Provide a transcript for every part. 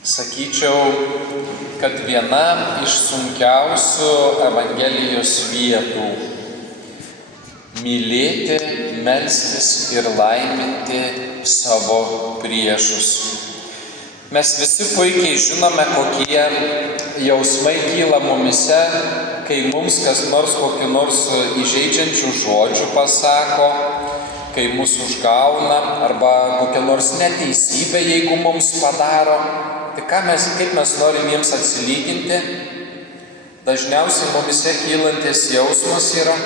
Sakyčiau, kad viena iš sunkiausių Evangelijos vietų – mylėti, melstis ir laiminti savo priešus. Mes visi puikiai žinome, kokie jausmai kyla mumyse, kai mums kas nors kokiu nors įžeidžiančių žodžių pasako, kai mus užgauna arba kokia nors neteisybė, jeigu mums padaro. Tai kaip mes norim jiems atsilyginti? Dažniausiai mumise kylantis jausmas yra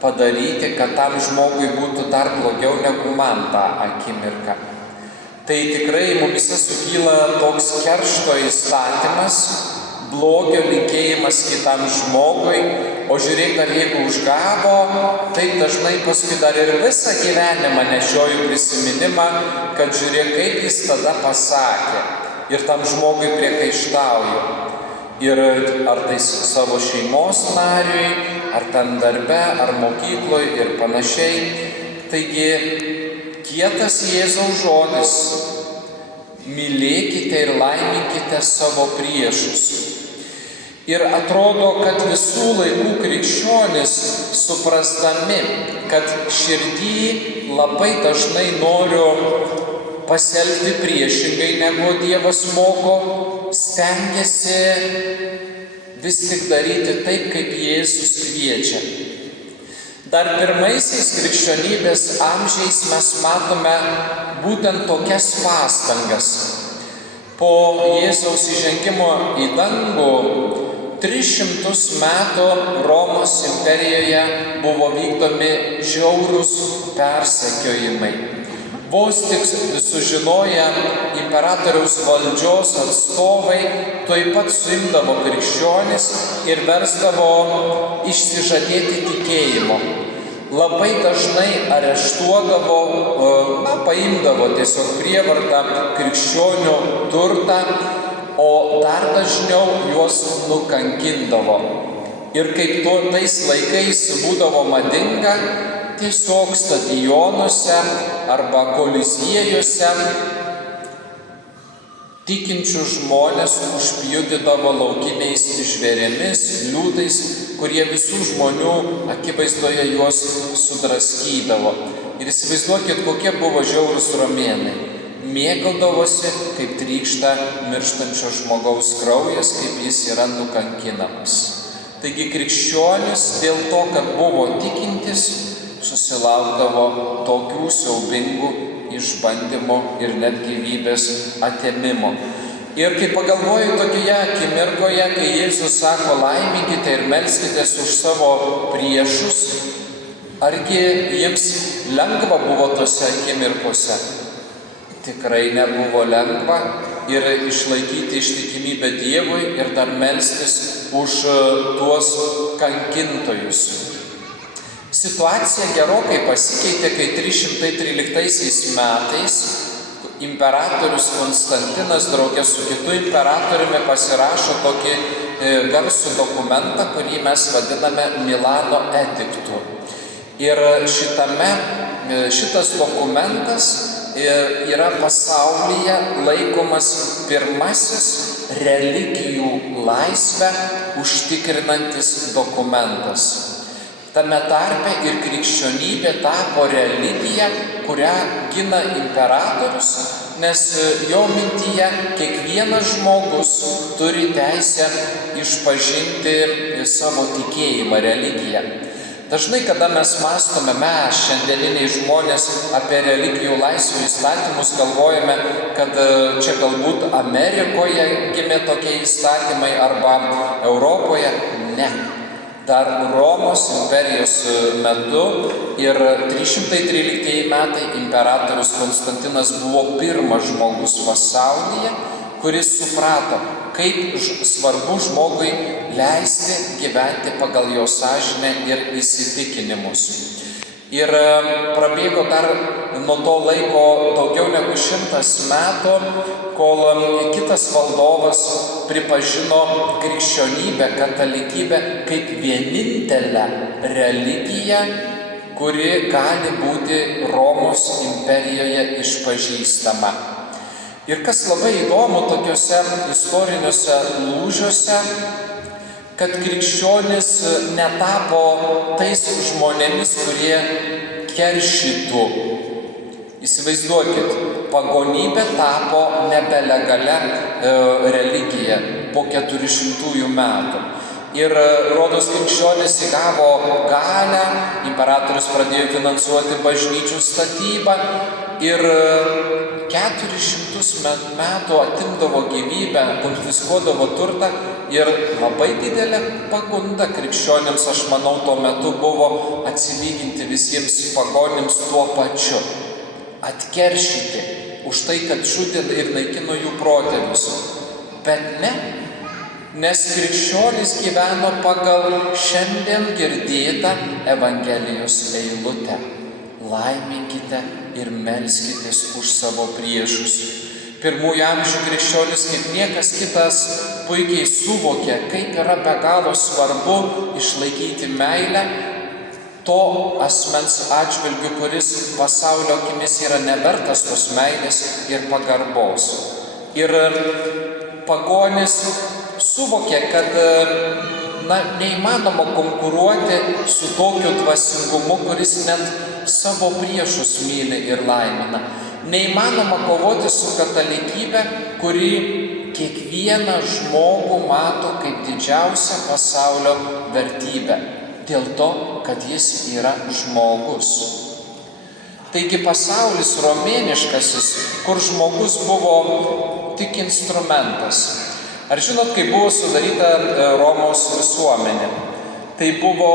padaryti, kad tam žmogui būtų dar blogiau negu man tą akimirką. Tai tikrai mumise sukyla toks keršto įstatymas, blogio linkėjimas kitam žmogui, o žiūrėk, dar jeigu užgavo, taip dažnai paskui dar ir visą gyvenimą nešioju prisiminimą, kad žiūrėk, kaip jis tada pasakė. Ir tam žmogui priekaištauju. Ir ar tai savo šeimos nariui, ar ten darbe, ar mokykloje ir panašiai. Taigi, kietas Jėzaus žodis – mylėkite ir laiminkite savo priešus. Ir atrodo, kad visų laikų krikščionys, suprasdami, kad širdį labai dažnai noriu pasielgti priešingai, negu Dievas moko, stengiasi vis tik daryti taip, kaip Jėzus kviečia. Dar pirmaisiais krikščionybės amžiais mes matome būtent tokias pastangas. Po Jėzaus įžengimo į dangų 300 metų Romos imperijoje buvo vykdomi žiaurūs persekiojimai. Vos tik sužinoję imperatoriaus valdžios atstovai tuoj pat suimdavo krikščionis ir versdavo išsižadėti tikėjimo. Labai dažnai areštuodavo, paimdavo tiesiog prievartą krikščionių turtą, o dar dažniau juos nukankindavo. Ir kaip tais laikais būdavo madinga, tiesiog stadionuose arba koliziejuose tikinčių žmonės užpjudydavo laukiniais žvėrėmis, liūtais, kurie visų žmonių akivaizdoje juos sudraskydavo. Ir įsivaizduokit, kokie buvo žiaurūs romėnai. Mėgaudavosi, kaip trykšta mirštančio žmogaus kraujas, kaip jis yra nukankinamas. Taigi krikščionis dėl to, kad buvo tikintis, susilaukdavo tokių siaubingų išbandymų ir net gyvybės atėmimo. Ir kai pagalvoju tokioje akimirkoje, kai Jėzus sako, laiminkite ir melskitės už savo priešus, argi jiems lengva buvo tose akimirkose? Tikrai nebuvo lengva ir išlaikyti ištikimybę Dievui ir dar melstis už tuos kankintojus. Situacija gerokai pasikeitė, kai 313 metais imperatorius Konstantinas draugė su kitu imperatoriumi pasirašo tokį garsų dokumentą, kurį mes vadiname Milano ediktu. Ir šitas dokumentas yra pasaulyje laikomas pirmasis religijų laisvę užtikrinantis dokumentas. Tame tarpe ir krikščionybė tapo religija, kurią gina imperatorius, nes jo mintyje kiekvienas žmogus turi teisę išpažinti savo tikėjimą, religiją. Dažnai, kada mes mąstome, mes, šiandieniniai žmonės, apie religijų laisvių įstatymus, galvojame, kad čia galbūt Amerikoje gimė tokie įstatymai arba Europoje. Ne. Dar Romos imperijos metu ir 313 metai imperatorius Konstantinas buvo pirmas žmogus pasaulyje, kuris suprato, kaip svarbu žmogui leisti gyventi pagal jo sąžinę ir įsitikinimus. Ir prabėgo dar nuo to laiko daugiau negu 100 metų, kol kitas valdovas pripažino krikščionybę, katalikybę kaip vienintelę religiją, kuri gali būti Romos imperijoje išpažįstama. Ir kas labai įdomu tokiuose istoriniuose lūžiuose, kad krikščionys netapo tais žmonėmis, kurie keršytų. Įsivaizduokit, pagonybė tapo nebelegalia religija po 400 metų. Ir rodos krikščionys įgavo galią, imperatorius pradėjo finansuoti bažnyčių statybą ir 400 metų atimdavo gyvybę, konfiskuodavo turtą ir labai didelė pagunda krikščionims, aš manau, tuo metu buvo atsilyginti visiems pagonims tuo pačiu. Atkeršyti už tai, kad žudė ir naikino jų protėvius. Bet ne, nes krikščionys gyveno pagal šiandien girdėtą Evangelijos eilutę. Laiminkite ir melskitės už savo priešus. Pirmųjų amžių krikščionys kaip niekas kitas puikiai suvokė, kaip yra be galo svarbu išlaikyti meilę to asmens atžvilgiu, kuris pasaulio akimis yra nevertas tos meilės ir pagarbos. Ir pagonis suvokė, kad neįmanoma konkuruoti su tokiu dvasingumu, kuris net savo priešus myli ir laimina. Neįmanoma kovoti su katalikybė, kuri kiekvieną žmogų mato kaip didžiausią pasaulio vertybę. Dėl to, kad jis yra žmogus. Taigi pasaulis romėniškasis, kur žmogus buvo tik instrumentas. Ar žinot, kaip buvo sudaryta Romos visuomenė? Tai buvo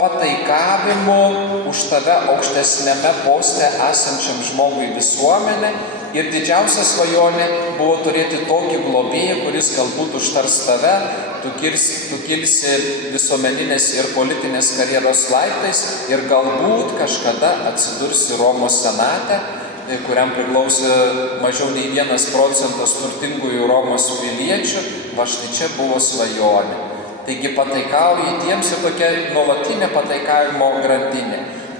pataikavimu už tave aukštesniame poste esančiam žmogui visuomenė ir didžiausia svajonė buvo turėti tokį globėją, kuris galbūt užtars tave, tu kilsi visuomeninės ir politinės karjeros laiptais ir galbūt kažkada atsidursi Romos senate, kuriam priklausė mažiau nei 1% turtingųjų Romos piliečių, va štai čia buvo svajonė. Taigi pataikauji tiems ir tokia nuolatinė pataikavimo grandinė.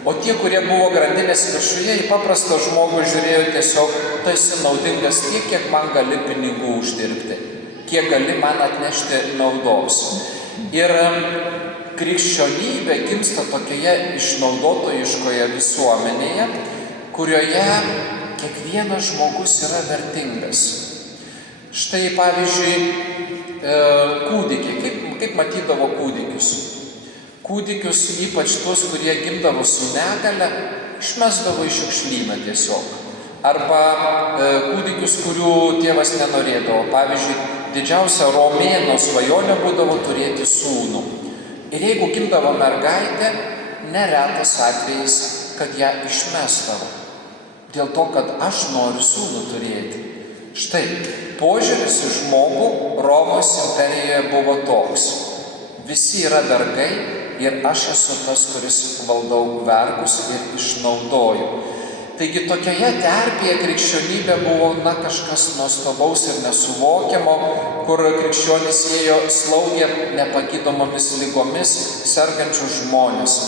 O tie, kurie buvo grandinės viršuje, į paprastą žmogų žiūrėjo tiesiog, tu esi naudingas tiek, kiek man gali pinigų uždirbti, kiek gali man atnešti naudos. Ir krikščionybė gimsta tokioje išnaudotojiškoje visuomenėje, kurioje kiekvienas žmogus yra vertingas. Štai pavyzdžiui, kūdikiai, kaip matydavo kūdikius. Kūdikius, ypač tuos, kurie gimdavo su negale, išmesdavo į šiukšlyną tiesiog. Arba kūdikius, kurių tėvas nenorėdavo. Pavyzdžiui, didžiausia romėno svajonė būdavo turėti sūnų. Ir jeigu gimdavo mergaitė, neretas atvejis, kad ją išmesdavo. Dėl to, kad aš noriu sūnų turėti. Štai, požiūris į žmogų Romos imperijoje buvo toks. Visi yra vergai ir aš esu tas, kuris valdau vergus ir išnaudoju. Taigi tokioje terpėje krikščionybė buvo kažkas nuostabaus ir nesuvokiamo, kur krikščionys ėjo slaugė nepagydomomis ligomis sergančius žmonės.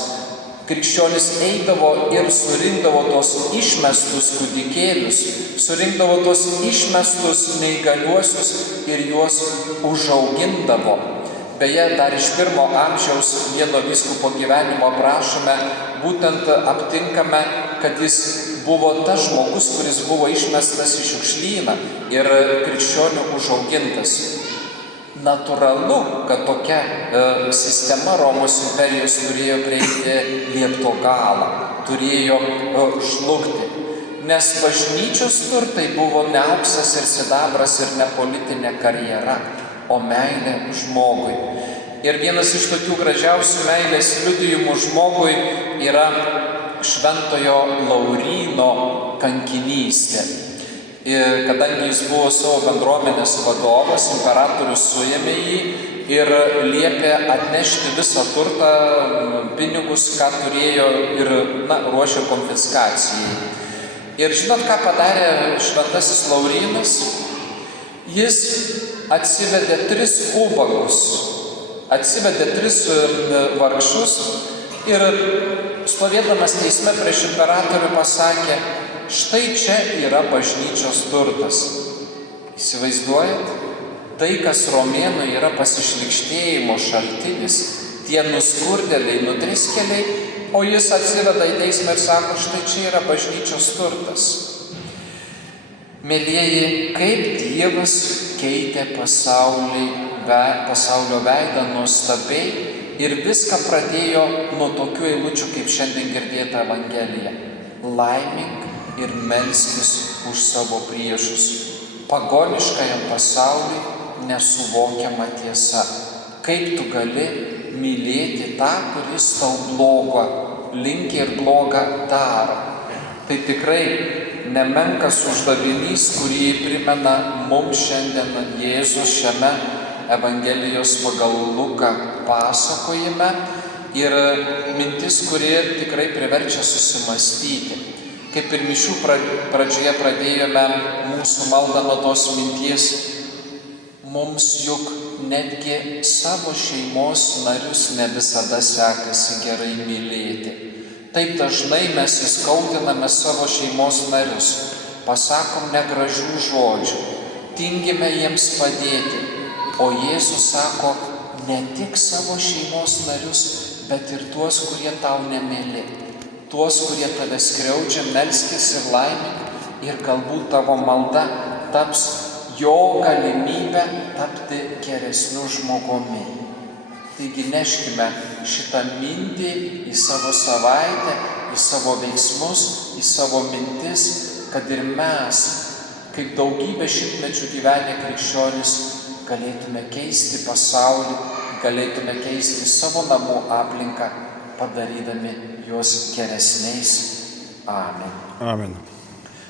Krikščionys eidavo ir surinkdavo tos išmestus kūdikėlius, surinkdavo tos išmestus neįgaliuosius ir juos užaugindavo. Beje, dar iš 1 amžiaus vieno vyskupo gyvenimo aprašome, būtent aptinkame, kad jis buvo tas žmogus, kuris buvo išmestas į šiukšlyną ir krikščionių užaugintas. Natūralu, kad tokia sistema Romos imperijos turėjo prieiti liepto galą, turėjo žlugti. Nes bažnyčios turtai buvo ne auksas ir sidabras ir ne politinė karjera, o meilė žmogui. Ir vienas iš tokių gražiausių meilės liudijimų žmogui yra šventojo Lauryno kankinystė. Ir kadangi jis buvo savo bendruomenės vadovas, imperatorius suėmė jį ir liepė atnešti visą turtą, pinigus, ką turėjo ir ruošė konfiskacijai. Ir žinot, ką padarė šventasis Laurynas? Jis atsivedė 3 ubagus, atsivedė 3 vargšus ir stovėdamas teisme prieš imperatorių pasakė, štai čia yra bažnyčios turtas. Įsivaizduojat? Tai, kas romėnui yra pasišlykštėjimo šaltinis, tie nuskurdėliai, nutriskeliai, o jis atsiveda į teismą ir sako, štai čia yra bažnyčios turtas. Mielieji, kaip Dievas keitė pasaulio veidą nuostabiai ir viską pradėjo nuo tokių eilučių, kaip šiandien girdėta Evangelija. Laimink ir melskis už savo priešus. Pagoniškajam pasauliui nesuvokiama tiesa. Kaip tu gali mylėti tą, kuris tau blogą linki ir blogą daro. Tai tikrai nemenkas uždavinys, kurį primena mums šiandien Jėzus šiame Evangelijos pagal Luką pasakojime ir mintis, kuri tikrai priverčia susimastyti. Kaip ir mišių pradžioje pradėjome mūsų maldą nuo tos minties, mums juk netgi savo šeimos narius ne visada sekasi gerai mylėti. Taip dažnai mes įskaudiname savo šeimos narius, pasakom negražių žodžių, tingime jiems padėti, o Jėzus sako ne tik savo šeimos narius, bet ir tuos, kurie tau nemyli, tuos, kurie tave skriaudžia, melskis ir laimink ir galbūt tavo malda taps jo galimybę tapti geresniu žmogumi. Taigi neškime šitą mintį į savo savaitę, į savo veiksmus, į savo mintis, kad ir mes, kaip daugybę šimtmečių gyvenę krikščionys, galėtume keisti pasaulį, galėtume keisti savo namų aplinką, padarydami juos geresniais. Amen. Amen.